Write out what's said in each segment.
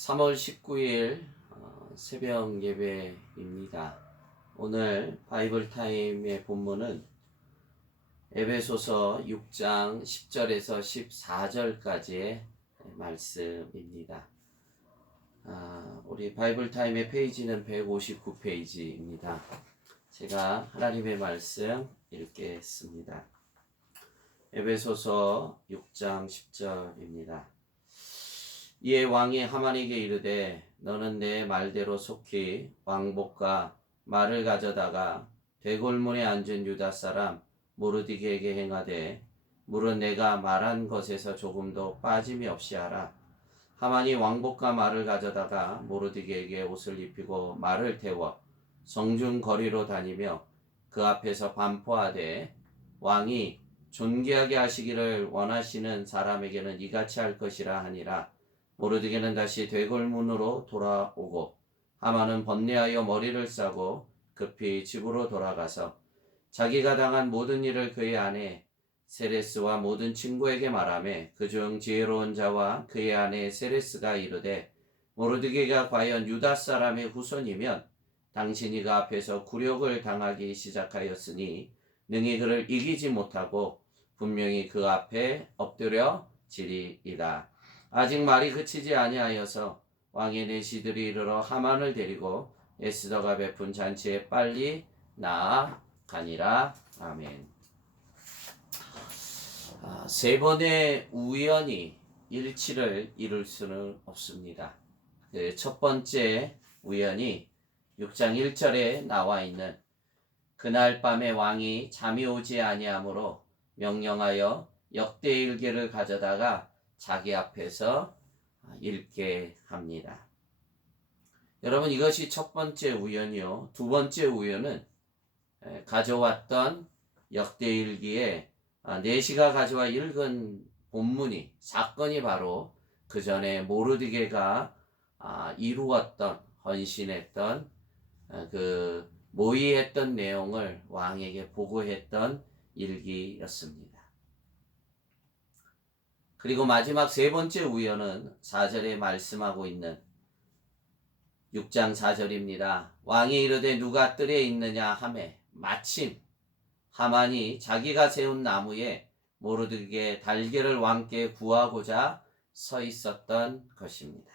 3월 19일 새벽 예배입니다. 오늘 바이블 타임의 본문은 에베소서 6장 10절에서 14절까지의 말씀입니다. 우리 바이블 타임의 페이지는 159페이지입니다. 제가 하나님의 말씀 읽겠습니다. 에베소서 6장 10절입니다. 이에 왕이 하만에게 이르되 너는 내 말대로 속히 왕복과 말을 가져다가 대궐문에 앉은 유다 사람 모르드게에게 행하되 물은 내가 말한 것에서 조금도 빠짐이 없이 하라. 하만이 왕복과 말을 가져다가 모르드게에게 옷을 입히고 말을 태워 성중 거리로 다니며 그 앞에서 반포하되 왕이 존귀하게 하시기를 원하시는 사람에게는 이같이 할 것이라 하니라. 모르드게는 다시 대궐문으로 돌아오고 하만은 번뇌하여 머리를 싸고 급히 집으로 돌아가서 자기가 당한 모든 일을 그의 아내 세레스와 모든 친구에게 말하며 그중 지혜로운 자와 그의 아내 세레스가 이르되 모르드게가 과연 유다 사람의 후손이면 당신이 그 앞에서 굴욕을 당하기 시작하였으니 능히 그를 이기지 못하고 분명히 그 앞에 엎드려지리이다. 아직 말이 그치지 아니하여서 왕의 내시들이 이르러 하만을 데리고 에스더가 베푼 잔치에 빨리 나아가니라. 아멘. 세 번의 우연이 일치를 이룰 수는 없습니다. 첫 번째 우연이 6장 1절에 나와 있는 그날 밤에 왕이 잠이 오지 아니하므로 명령하여 역대일기를 가져다가 자기 앞에서 읽게 합니다. 여러분, 이것이 첫 번째 우연이요. 두 번째 우연은 가져왔던 역대일기에 내시가 가져와 읽은 본문이 사건이 바로 그 전에 모르드게가 이루었던 헌신했던 그 모의했던 내용을 왕에게 보고했던 일기였습니다. 그리고 마지막 세 번째 우연은 4절에 말씀하고 있는 6장 4절입니다. 왕이 이르되 누가 뜰에 있느냐 하매 마침 하만이 자기가 세운 나무에 모르드게 달걀을 왕께 구하고자 서 있었던 것입니다.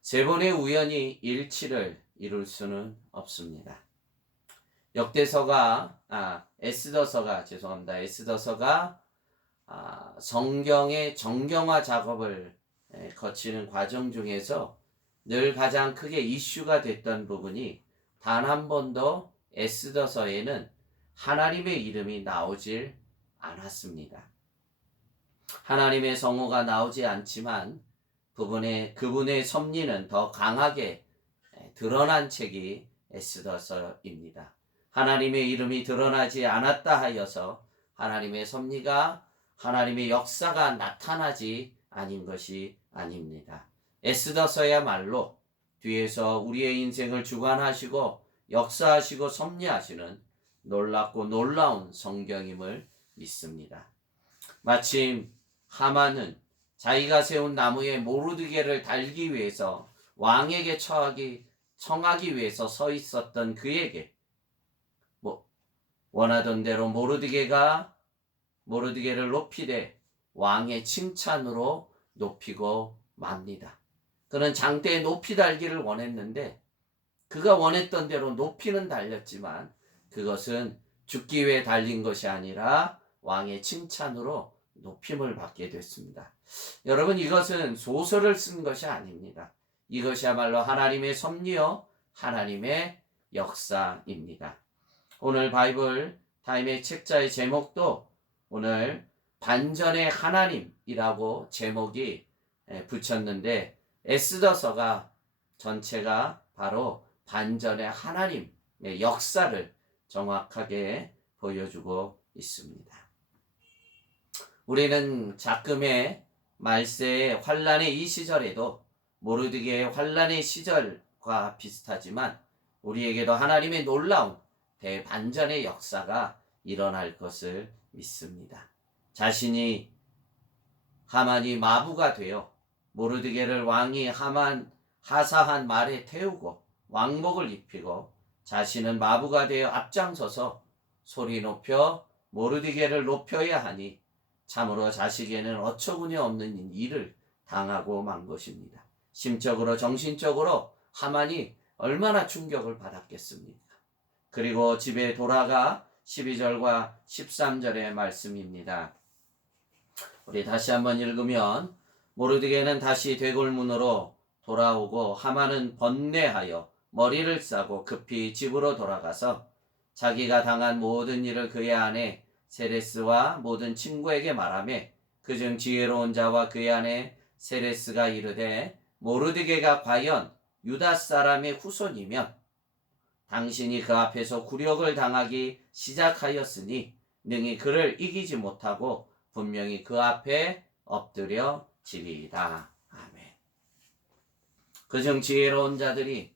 세 번의 우연이 일치를 이룰 수는 없습니다. 에스더서가 성경의 정경화 작업을 거치는 과정 중에서 늘 가장 크게 이슈가 됐던 부분이 단 한 번도 에스더서에는 하나님의 이름이 나오질 않았습니다. 하나님의 성호가 나오지 않지만 그분의 섭리는 더 강하게 드러난 책이 에스더서입니다. 하나님의 이름이 드러나지 않았다 하여서 하나님의 섭리가 하나님의 역사가 나타나지 아닌 것이 아닙니다. 에스더서야말로 뒤에서 우리의 인생을 주관하시고 역사하시고 섭리하시는 놀랍고 놀라운 성경임을 믿습니다. 마침 하만은 자기가 세운 나무에 모르드게를 달기 위해서 왕에게 청하기 위해서 서 있었던 그에게 원하던 대로 모르드게를 높이되 왕의 칭찬으로 높이고 맙니다. 그는 장대에 높이 달기를 원했는데 그가 원했던 대로 높이는 달렸지만 그것은 죽기 위해 달린 것이 아니라 왕의 칭찬으로 높임을 받게 됐습니다. 여러분, 이것은 소설을 쓴 것이 아닙니다. 이것이야말로 하나님의 섭리요 하나님의 역사입니다. 오늘 바이블 타임의 책자의 제목도 오늘 반전의 하나님이라고 제목이 붙였는데 에스더서가 전체가 바로 반전의 하나님의 역사를 정확하게 보여주고 있습니다. 우리는 작금의 말세의 환란의 이 시절에도 모르드게의 환란의 시절과 비슷하지만 우리에게도 하나님의 놀라운 대반전의 역사가 일어날 것을 믿습니다. 자신이 하만이 마부가 되어 모르드게를 왕이 하만 하사한 말에 태우고 왕복을 입히고 자신은 마부가 되어 앞장서서 소리 높여 모르드게를 높여야 하니 참으로 자식에는 어처구니 없는 일을 당하고 만 것입니다. 심적으로 정신적으로 하만이 얼마나 충격을 받았겠습니까? 그리고 집에 돌아가 12절과 13절의 말씀입니다. 우리 다시 한번 읽으면 모르드게는 다시 되골문으로 돌아오고 하만은 번뇌하여 머리를 싸고 급히 집으로 돌아가서 자기가 당한 모든 일을 그의 아내 세레스와 모든 친구에게 말하며 그중 지혜로운 자와 그의 아내 세레스가 이르되 모르드게가 과연 유다 사람의 후손이면 당신이 그 앞에서 굴욕을 당하기 시작하였으니 능히 그를 이기지 못하고 분명히 그 앞에 엎드려 지리이다. 아멘. 그중 지혜로운 자들이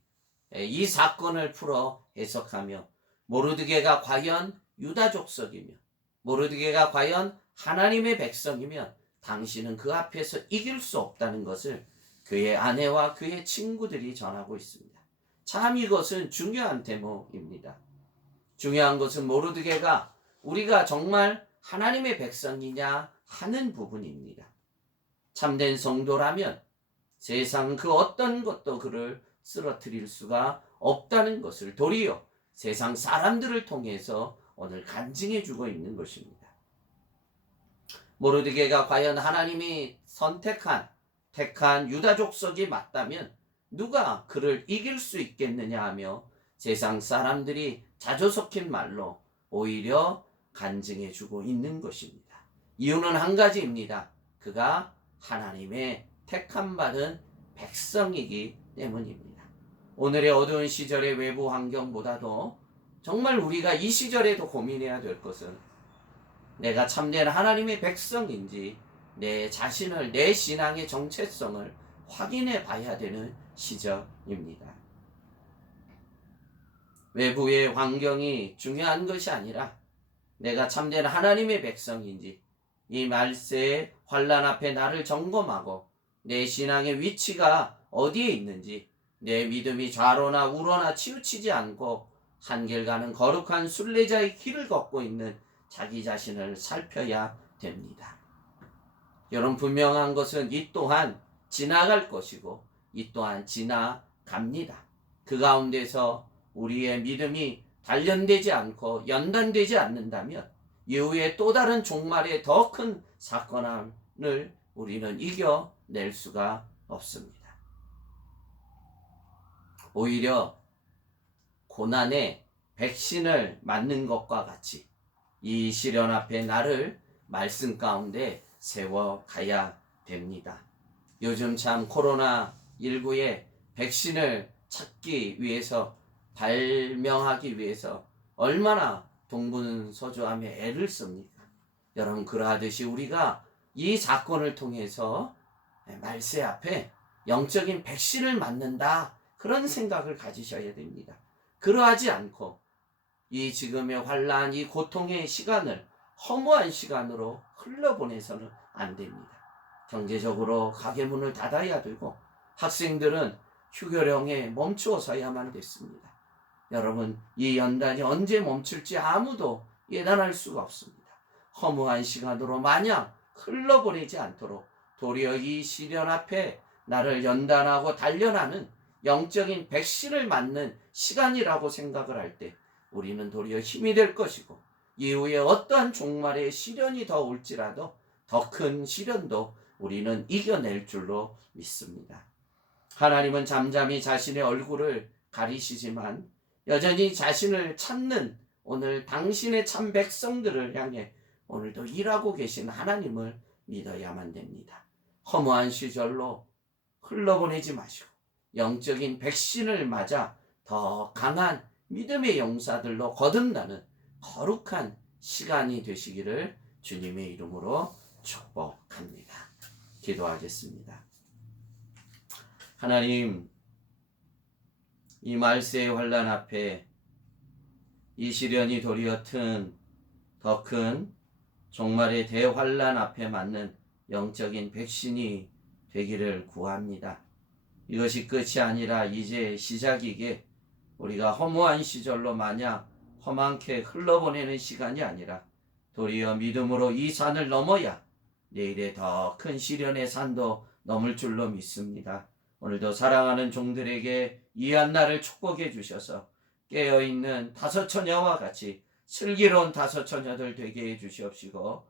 이 사건을 풀어 해석하며 모르드게가 과연 유다 족속이며 모르드게가 과연 하나님의 백성이면 당신은 그 앞에서 이길 수 없다는 것을 그의 아내와 그의 친구들이 전하고 있습니다. 참 이것은 중요한 대목입니다. 중요한 것은 모르드게가 우리가 정말 하나님의 백성이냐 하는 부분입니다. 참된 성도라면 세상 그 어떤 것도 그를 쓰러뜨릴 수가 없다는 것을 도리어 세상 사람들을 통해서 오늘 간증해 주고 있는 것입니다. 모르드게가 과연 하나님이 택한 유다 족속이 맞다면 누가 그를 이길 수 있겠느냐 하며 세상 사람들이 자주 섞인 말로 오히려 간증해 주고 있는 것입니다. 이유는 한 가지입니다. 그가 하나님의 택함 받은 백성이기 때문입니다. 오늘의 어두운 시절의 외부 환경보다도 정말 우리가 이 시절에도 고민해야 될 것은 내가 참된 하나님의 백성인지 내 자신을, 내 신앙의 정체성을 확인해 봐야 되는 시절입니다. 외부의 환경이 중요한 것이 아니라 내가 참된 하나님의 백성인지 이 말세의 환난 앞에 나를 점검하고 내 신앙의 위치가 어디에 있는지 내 믿음이 좌로나 우로나 치우치지 않고 한길 가는 거룩한 순례자의 길을 걷고 있는 자기 자신을 살펴야 됩니다. 여러분, 분명한 것은 이 또한 지나갈 것이고 이 또한 지나갑니다. 그 가운데서 우리의 믿음이 단련되지 않고 연단되지 않는다면 이후에 또 다른 종말의 더 큰 사건을 우리는 이겨낼 수가 없습니다. 오히려 고난에 백신을 맞는 것과 같이 이 시련 앞에 나를 말씀 가운데 세워가야 됩니다. 요즘 참 코로나19에 백신을 찾기 위해서 발명하기 위해서 얼마나 동분서주하며 애를 씁니까? 여러분, 그러하듯이 우리가 이 사건을 통해서 말세 앞에 영적인 백신을 맞는다, 그런 생각을 가지셔야 됩니다. 그러하지 않고 이 지금의 환난, 이 고통의 시간을 허무한 시간으로 흘러보내서는 안 됩니다. 경제적으로 가게 문을 닫아야 되고 학생들은 휴교령에 멈추어서야만 됐습니다. 여러분, 이 연단이 언제 멈출지 아무도 예단할 수가 없습니다. 허무한 시간으로 마냥 흘러보내지 않도록 도리어 이 시련 앞에 나를 연단하고 단련하는 영적인 백신을 맞는 시간이라고 생각을 할 때 우리는 도리어 힘이 될 것이고 이후에 어떠한 종말의 시련이 더 올지라도 더 큰 시련도 우리는 이겨낼 줄로 믿습니다. 하나님은 잠잠히 자신의 얼굴을 가리시지만 여전히 자신을 찾는 오늘 당신의 참 백성들을 향해 오늘도 일하고 계신 하나님을 믿어야만 됩니다. 허무한 시절로 흘러보내지 마시고 영적인 백신을 맞아 더 강한 믿음의 용사들로 거듭나는 거룩한 시간이 되시기를 주님의 이름으로 축복합니다. 기도하겠습니다. 하나님, 이 말세의 환난 앞에 이 시련이 도리어 더 큰 종말의 대환난 앞에 맞는 영적인 백신이 되기를 구합니다. 이것이 끝이 아니라 이제 시작이기에 우리가 허무한 시절로 마냥 험한게 흘러보내는 시간이 아니라 도리어 믿음으로 이 산을 넘어야 내일의 더 큰 시련의 산도 넘을 줄로 믿습니다. 오늘도 사랑하는 종들에게 이 한날을 축복해 주셔서 깨어있는 다섯 처녀와 같이 슬기로운 다섯 처녀들 되게 해 주시옵시고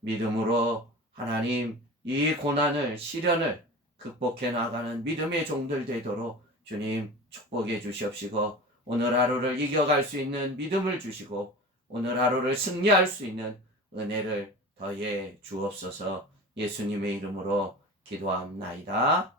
믿음으로 하나님 이 고난을 시련을 극복해 나가는 믿음의 종들 되도록 주님 축복해 주시옵시고 오늘 하루를 이겨갈 수 있는 믿음을 주시고 오늘 하루를 승리할 수 있는 은혜를 더해 주옵소서. 예수님의 이름으로 기도합나이다.